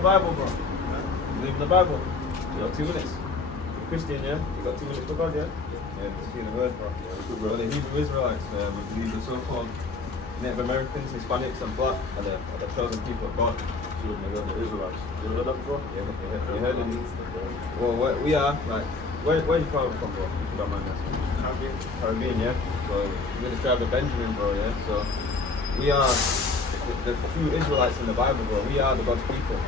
Bible, bro. Believe in the Bible. You got 2 minutes. You're Christian, yeah? You got 2 minutes for God, yeah? Yeah, just in the word, bro. Well, the Hebrew Israelites, we believe the so-called Native Americans, Hispanics, and black are the chosen people of God. Children of God, the Israelites. You ever heard that before? Yeah, you heard of these? Well, we are, like, where you from, bro? If you don't mind asking. Caribbean, yeah? So, we're the tribe of Benjamin, bro, yeah? So, we are the true Israelites in the Bible, bro. We are the God's people.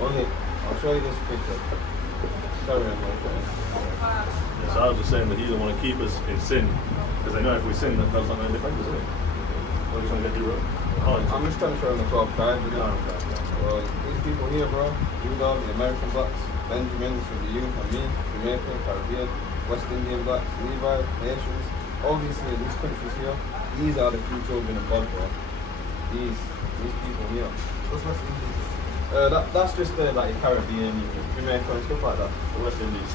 Only, I'll show you this picture. Sorry, I'm not showing. Yeah, so I was just saying that he doesn't want to keep us in sin, because they know if we sin, then that's not going to affect us, is it? What are you trying to get you wrong? I'm just trying to show them the 12 tribes, you know? Well, these people here, bro, Judah, the American blacks, Benjamins, with you and me, Jamaican, Caribbean, West Indian blacks, Levi, Haitians, all these here, these countries here, these are the true children of God, bro. These people here. What's West Indian? That's just like Caribbean, Jamaica and stuff like that. The West Indies.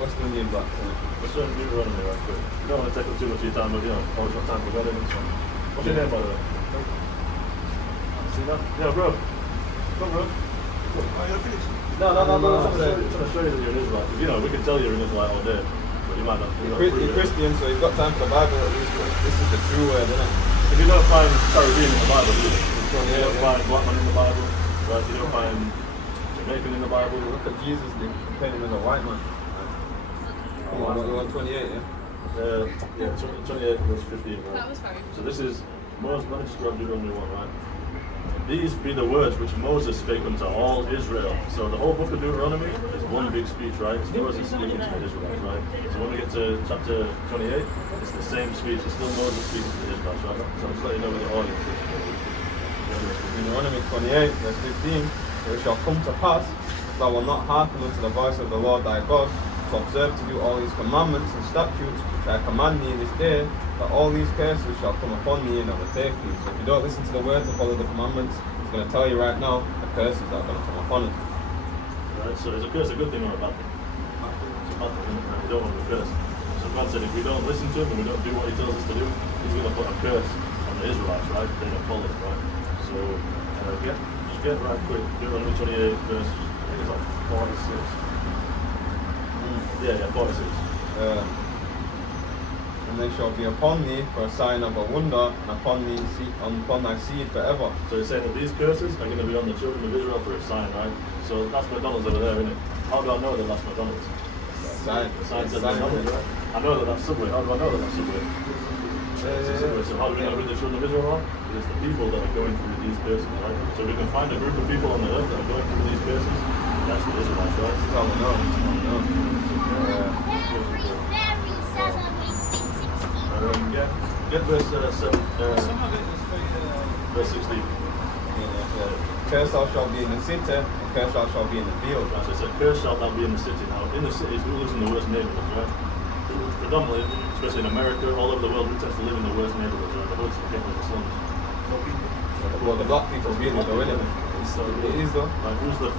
West Indian blacks, Let's show you running there right quick. You don't want to take up too much of your time, but always got time for God and so. What's your name, by the way? See that? Yeah, bro. Come, bro. Oh, you're finished? No. I'm trying to show you that you're an Israelite. We can tell you're an Israelite all day, but you might not. You're Christian, so you've got time for the Bible at least, but this is the true word, isn't it? If you don't find Caribbean in the Bible, do you? Yeah, You don't find black man in the Bible, right? You don't find Jamaican in the Bible. Look at Jesus, they paint him as a white man. You want 28, yeah? Yeah, 28 verse 15, right? That was very So this is, let me just grab Deuteronomy 1, right? These be the words which Moses spake unto all Israel. So the whole book of Deuteronomy is one big speech, right? It's Moses speaking to the Israelites, right? So when we get to chapter 28, it's the same speech. It's still Moses speaking to the Israelites, right? So I'm just letting you know where the audience is. Deuteronomy 28, verse 15, "For it shall come to pass, if thou wilt not hearken unto the voice of the Lord thy God, to observe to do all these commandments and statutes which I command thee this day, that all these curses shall come upon thee and overtake thee." So if you don't listen to the word to follow the commandments, it's going to tell you right now the curses that are going to come upon us. Right? So is a curse a good thing or a bad thing? It's a bad thing, isn't it? We don't want to be cursed. So God said if we don't listen to him and we don't do what he tells us to do, he's going to put a curse on the Israelites, right? They don't follow it, right? So just get right quick. Deuteronomy 28 verse, I think it's like 46. Yeah, 46. And they shall be upon thee for a sign of a wonder, and upon thy seed forever. So he's saying that these curses are going to be on the children of Israel for a sign, right? So that's McDonald's over there, isn't it? How do I know that that's McDonald's? Sign. The sign says Sign, McDonald's, right? I know that that's Subway. How do I know that that's Subway? It's a Subway. So how do we know who the children of Israel are? It's the people that are going through these curses, right? So we can find a group of people on the earth that are going through these curses. That's the Israelites, right? That's all we know. Get verse 7, Some of it is verse 16. Curse thou shalt be in the city, and curse thou shalt be in the field. Right, so it said, curse shall not be in the city. Now, in the cities, who lives in the worst neighborhoods, right? Predominantly, especially in America, all over the world, we tend to live in the worst neighborhoods, right? The hoods, the ghettos, the slums. Well, the black people really though, innit? So, It is though. like, who's the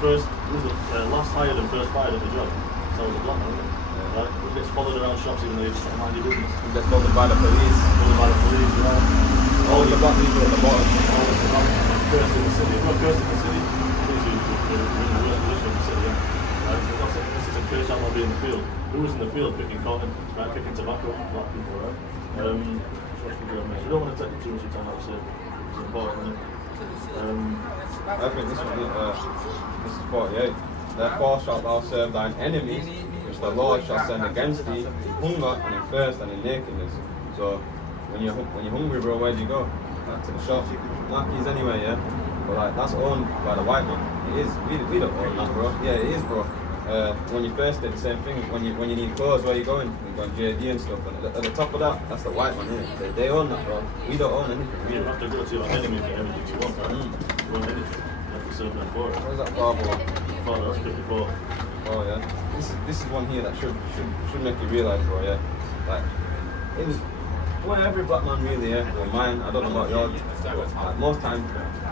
last hired and first fired at the job? So it's a black man, isn't it? Right? Who gets followed around shops even though you're just trying to mind your business? He gets bothered by the police. Followed by the police, right? All the black people at the bottom. All the black curse in the city. If you're cursed in the city, you're in the worst position in the city, yeah? Right? It's not saying this is a curse shall not be in the field. Who was in the field picking cotton, right? Picking tobacco? Black people, right? We don't want to take too much time, like I said. It's important, isn't it? I think this one, this is 48. Therefore shalt thou serve thine enemies, which the Lord shall send against thee, in hunger and in thirst and in nakedness. So when you're hungry, bro, where do you go? Like to the shop. Mackey's anyway, yeah. But like that's owned by the white man. It is. We don't own that, bro. Yeah, it is, bro. When you first did the same thing. When you need clothes, where you going? You go on JD and stuff. And at the top of that, that's the white man, innit? They own that, bro. We don't own anything. You don't have to go to your enemy for everything you want, right? You want anything, you have to serve them for it. Where's that far, bro? Father, that's 54. Oh yeah. This is one here that should make you realise, bro. Yeah. Like it was. Well, every black man really, yeah. Well, mine. I don't know about yours. But, like, most times,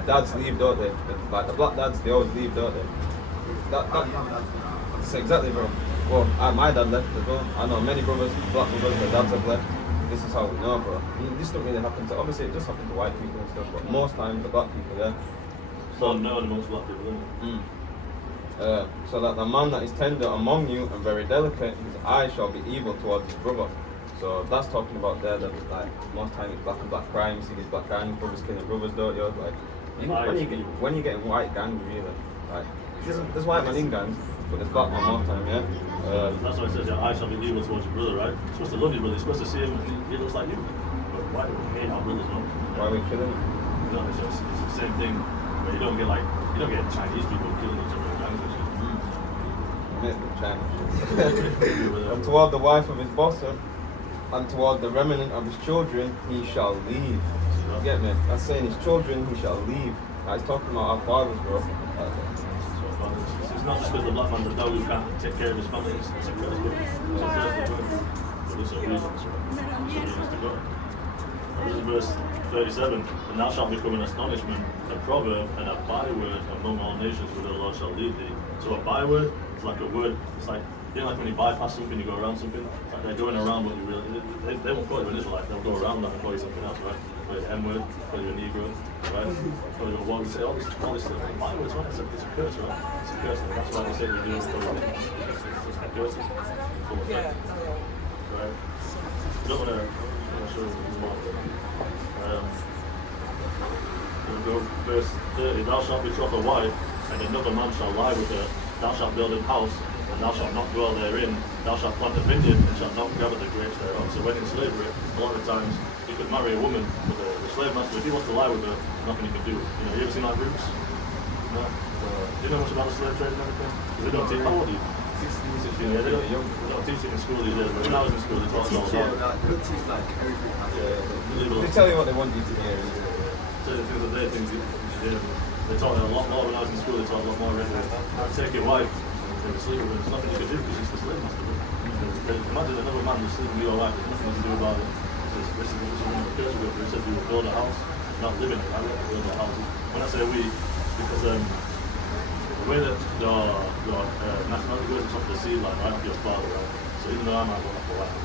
dads leave, don't they? Like the black dads, they always leave, don't they? That's exactly, bro. Well, my dad left as well. I know many brothers, black brothers, their dads have left. This is how we know, bro. I mean, this don't really happen to. Obviously, it just happens to white people and stuff, but most times the black people, yeah. So known amongst black people, isn't it? So that the man that is tender among you and very delicate, his eye shall be evil towards his brother. So that's talking about there that like most time it's black and black crime, you see these black gangs, brothers killing brothers, don't you? Like when you get in white gangs really, like there's white man in gangs, but there's black man most time, yeah. That's why it says your eye shall be evil towards your brother, right? You're supposed to love your brother, you're supposed to see him, he looks like you. But why do we hate our brothers, no? Why are we killing him? You know, it's the same thing where you don't get Chinese people killing each other in gangs and shit. And toward the wife of his bosom, and toward the remnant of his children, he shall leave. You get me? That's saying his children, he shall leave. He's talking about our fathers, bro. It's not just because the black man's a dog who can't take care of his family, it's a curse word. It's a curse word. But there's a reason, so he has to go. This is verse 37. And thou shalt become an astonishment, a proverb, and a byword among all nations, where the Lord shall lead thee. So a byword is like a word, it's like, you know, like when you bypass something, you go around something. It's like they're going around what you really. They won't call you an Israelite. They'll go around that and call you something else, right? Call you the M word, call you a Negro, right? Call you a what? Say all this stuff. Bywords, right? It's a curse, right? It's a curse. That's why they say we do it. It's curses. Full of fact, right? You don't want to show you more. We'll go verse 30. Thou shalt betroth a wife, and another man shall lie with her. Thou shalt build a house, and thou shalt not dwell therein. Thou shalt plant a vineyard, and shalt not gather the grapes thereof. So when in slavery, a lot of times you could marry a woman, but the slave master, if he wants to lie with her, nothing he can do. You know, you ever seen like Roots? No? Do you know much about the slave trade and everything? Because they don't teach. How old are you? 16. Yeah, they don't teach it in school these days. But when I was in school, they taught us all about it. They don't teach like everything. They tell you what they want you to hear. So the things that they think you should hear. They taught me a lot more when I was in school. They taught a lot more. Take your wife. Sleep with her. There's nothing you can do because she's the slave master. Imagine another man just sleeping with your wife. There's nothing you can do about it. This is one of the curse we go through. It says we will build a house, not live in it. I will build a house. When I say we, because the way that your nationality goes, it's off the sea line, right off your father, right? So even though I might go off the line,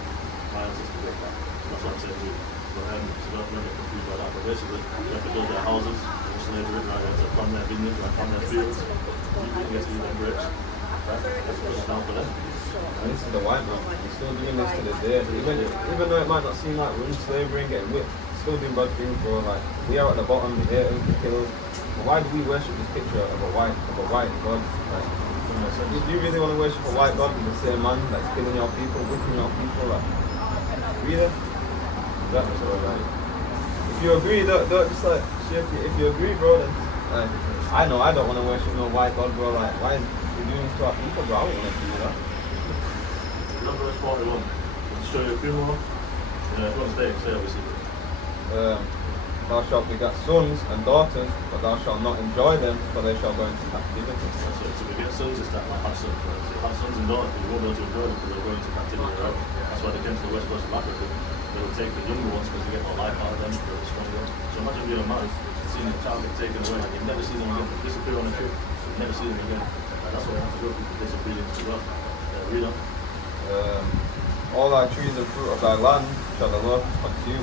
my ancestors go back. So that's what I'm saying we. So don't get confused by that. But basically, they have to build their houses, slavery, right? They have to plant their vineyards, right? Plant their fields. You get to eat their grapes. That's put down for them. And this is the white man. He's still doing this to this day. Even though it might not seem like we're in slavery and getting whipped, still doing bad things, bro. Like we are at the bottom, the haters, the killers. But why do we worship this picture of a white God? Like, do you really want to worship a white God with the same man that's killing your people, whipping your people? Like, really? That's so like. If you agree, don't just like shake it. If you agree, bro, then like, I know I don't want to worship no white God, bro. Like, why is we doing this to our people, bro? I wouldn't want to do that. Verse 41. To show you a few more. If you want to stay obviously. Thou shalt beget sons and daughters, but thou shalt not enjoy them, for they shall go into captivity. So we get sons is that have sons, right? So you have sons and daughters, but you won't be able to enjoy them because they're going into captivity, right? That's why they came to the west coast of Africa. They will take the younger ones because they get more life out of them, they're stronger. So imagine being a man, seeing the child get taken away, and you never see them again, they disappear on a trip, you never see them again. That's what we have to go through for disobedience as well. Read on. All thy trees and fruit of thy land shall the Lord consume.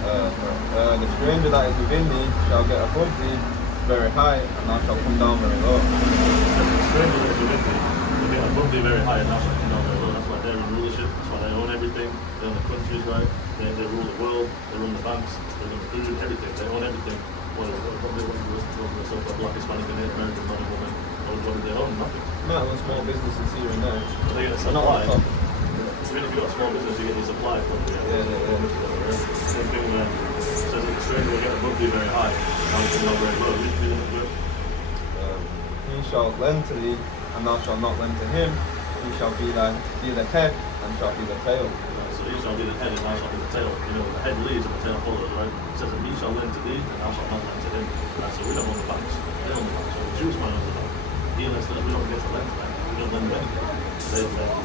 The stranger that is within thee shall get above thee very high, and thou shalt come down very low. The stranger that is within thee will get above thee very high, and thou shalt come down very low. That's why they're in rulership, that's why they own everything. They own the countries, right? They rule the world, they run the banks, they run the food, everything. They own everything. What do the so-called black, Hispanic, and Native American men and women? What do they own? Nothing. Might own small businesses here and there. But they get a supply. Even if you've got a small business, you get your supply from it. Same thing when it says that the stranger will get above thee very high, and it's not very low. He shall lend to thee, and thou shalt not lend to him. He shall be the head, and shall be the tail. So he shall be the head, and thou shalt be the tail. You know, the head leads and the tail follows, right? It says that he shall lend to thee, and thou shalt not lend to him. Right? So we don't own the banks. They own the banks. So the Jews might own the bank. He lends to us, we don't get to lend to them. We don't lend them anything. They lend.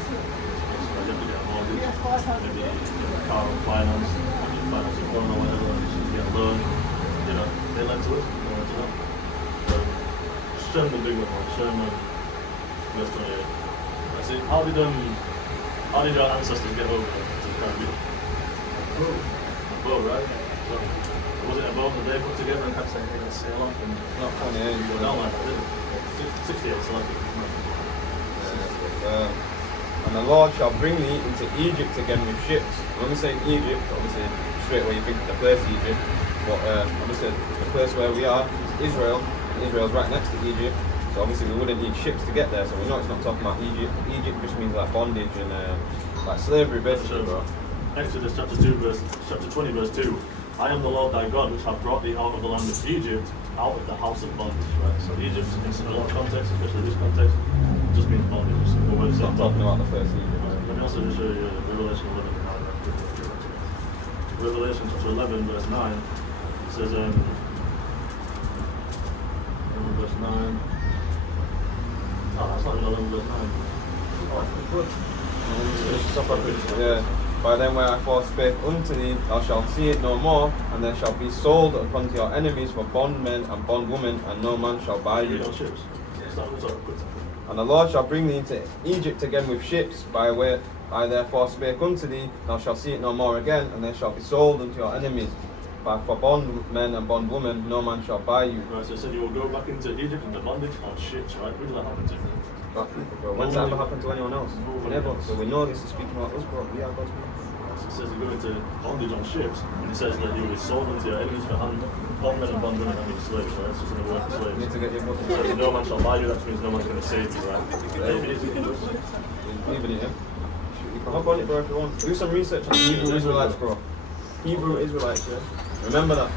You have to get a mortgage, maybe get a car on finance, maybe finance your phone or whatever, you get a loan. You know, they lend to us, we lend to them. Show them the big one, show them verse 28. I see, how did our ancestors get over to the Caribbean? A boat, right? Was it a boat that they put together and had to say, hey, let's sail off and Not 28. go down like that, did it? 68 selected. And the Lord shall bring thee into Egypt again with ships. When we say Egypt, obviously straight away you think of the place Egypt, but obviously the place where we are is Israel, and Israel's right next to Egypt, so obviously we wouldn't need ships to get there, so we know it's not talking about Egypt. Egypt just means like bondage and like slavery basically, bro. Exodus chapter 20 verse 2. I am the Lord thy God which have brought thee out of the land of Egypt, out of the house of bondage. Right? So Egypt in a lot of contexts, especially this context, just means bondage. Simple word. It's not talking about the first Egypt. Let me also just show you Revelation 11. Revelation chapter 11 verse 9. It says 11 verse 9. Oh, that's not even 11 verse 9. Yeah. By them where I spake unto thee, thou shalt see it no more, and there shall be sold upon your enemies for bondmen and bondwomen, and no man shall buy you. And the Lord shall bring thee into Egypt again with ships, by where I therefore spake unto thee, thou shalt see it no more again, and there shall be sold unto your enemies. But for bondmen and bondwomen, no man shall buy you. Right, so it said you will go back into Egypt into bondage on ships, right? When did that happen to you? When's that ever happened to anyone else? Never. So we know this is speaking about us, bro. We are God's people. So it says you go into bondage on ships, and it says that you will be sold into your enemies for bondmen and bondwomen, that means slaves, right? That's just another word for You slaves. need to get your book. So it says no man shall buy you, that means no one's going to save you, right? Leave it, yeah? You can hop on it, bro, if you want. Do some research on Hebrew Israelites, bro. Hebrew Israelites, yeah? Remember that.